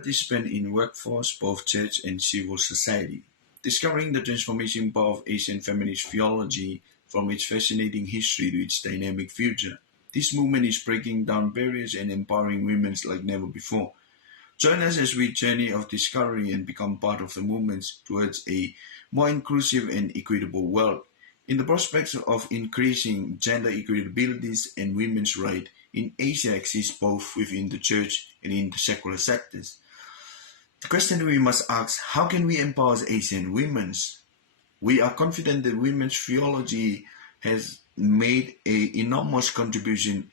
participant in workforce, both church and civil society. Discovering the transforming power of Asian feminist theology from its fascinating history to its dynamic future. This movement is breaking down barriers and empowering women like never before. Join us as we journey of discovery and become part of the movement towards a more inclusive and equitable world. In the prospects of increasing gender equalities and women's rights in Asia exist both within the church and in the secular sectors. The question we must ask, how can we empower Asian women? We are confident that women's theology has made an enormous contribution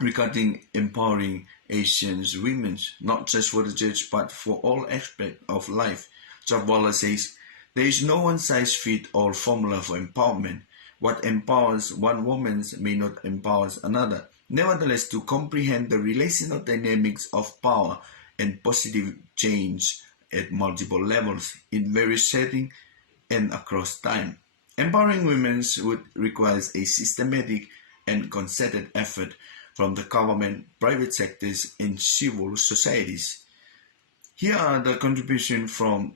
regarding empowering Asian women, not just for the church but for all aspects of life. George Wallace says, there is no one-size-fits-all formula for empowerment. What empowers one woman may not empower another. Nevertheless, to comprehend the relational dynamics of power and positive change at multiple levels in various settings and across time. Empowering women would require a systematic and concerted effort from the government, private sectors, and civil societies. Here are the contributions from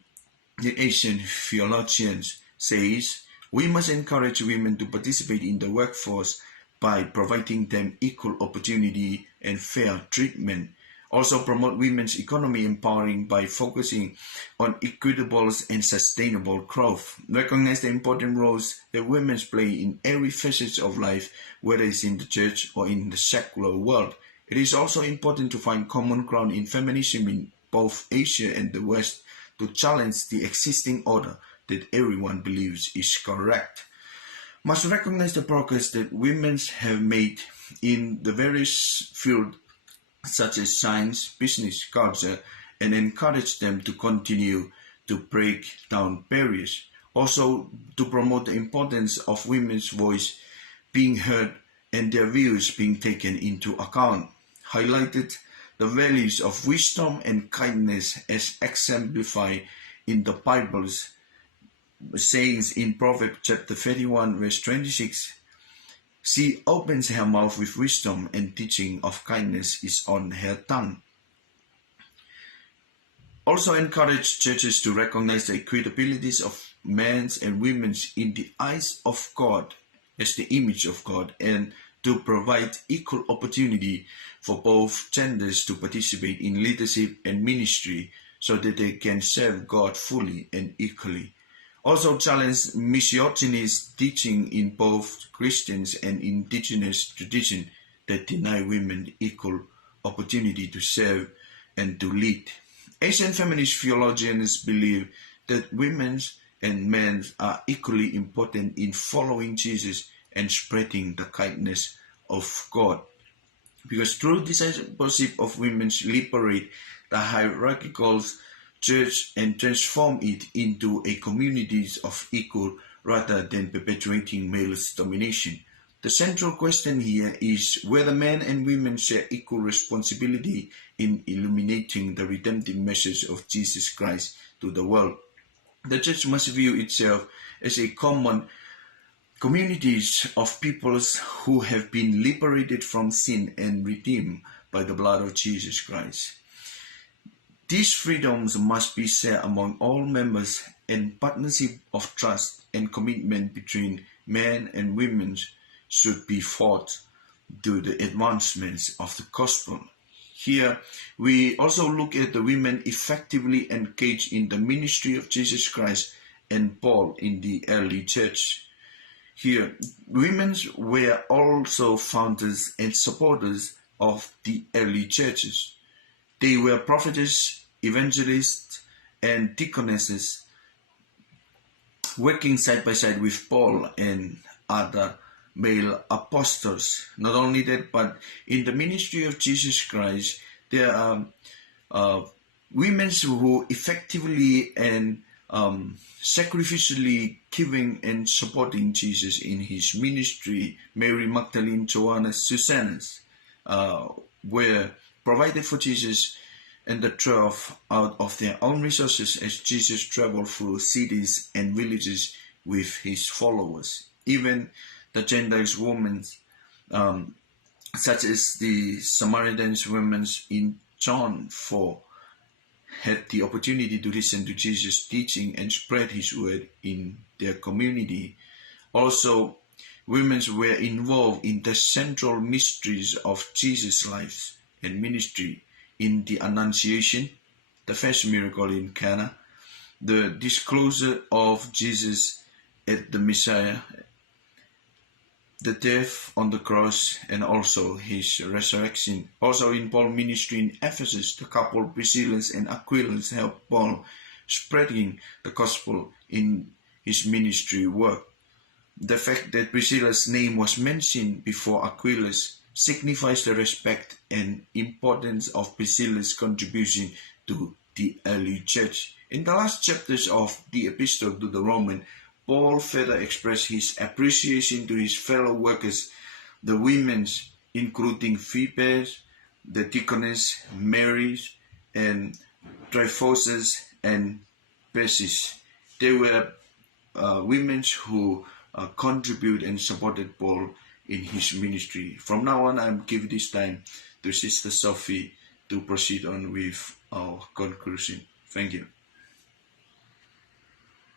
the Asian theologians. Says, we must encourage women to participate in the workforce by providing them equal opportunity and fair treatment. Also promote women's economy empowering by focusing on equitable and sustainable growth. Recognize the important roles that women play in every facet of life, whether it's in the church or in the secular world. It is also important to find common ground in feminism in both Asia and the West to challenge the existing order that everyone believes is correct. Must recognize the progress that women have made in the various fields such as science, business, culture, and encourage them to continue to break down barriers. Also, to promote the importance of women's voice being heard and their views being taken into account. Highlighted the values of wisdom and kindness as exemplified in the Bible's sayings in Proverbs chapter 31 verse 26. She opens her mouth with wisdom, and teaching of kindness is on her tongue. Also encourage churches to recognize the equitabilities of men and women in the eyes of God as the image of God, and to provide equal opportunity for both genders to participate in leadership and ministry so that they can serve God fully and equally. Also challenge misogynist teaching in both Christians and indigenous tradition that deny women equal opportunity to serve and to lead. Asian feminist theologians believe that women and men are equally important in following Jesus and spreading the kindness of God. Because true discipleship of women liberate the hierarchical church and transform it into a community of equal rather than perpetuating male domination. The central question here is whether men and women share equal responsibility in illuminating the redemptive message of Jesus Christ to the world. The church must view itself as a common communities of peoples who have been liberated from sin and redeemed by the blood of Jesus Christ. These freedoms must be shared among all members, and partnership of trust and commitment between men and women should be fought to the advancements of the gospel. Here, we also look at the women effectively engaged in the ministry of Jesus Christ and Paul in the early church. Here, women were also founders and supporters of the early churches. They were prophetess, evangelists, and deaconesses, working side by side with Paul and other male apostles. Not only that, but in the ministry of Jesus Christ, there are women who effectively and sacrificially giving and supporting Jesus in his ministry. Mary Magdalene, Joanna, Susanna were provided for Jesus and the 12 out of their own resources as Jesus traveled through cities and villages with his followers. Even the Gentile women, such as the Samaritan women in John 4, had the opportunity to listen to Jesus' teaching and spread his word in their community. Also, women were involved in the central mysteries of Jesus' life and ministry in the Annunciation, the first miracle in Cana, the disclosure of Jesus as the Messiah, the death on the cross, and also his resurrection. Also in Paul's ministry in Ephesus, the couple Priscilla and Aquila helped Paul spreading the gospel in his ministry work. The fact that Priscilla's name was mentioned before Aquila's signifies the respect and importance of Priscilla's contribution to the early church. In the last chapters of the epistle to the Romans, Paul further expressed his appreciation to his fellow workers, the women, including Phoebe, the deaconess, Mary, and Tryphosa and Persis. They were women who contributed and supported Paul in his ministry. From now on, I'm giving this time to Sister Sophie to proceed on with our conclusion. Thank you.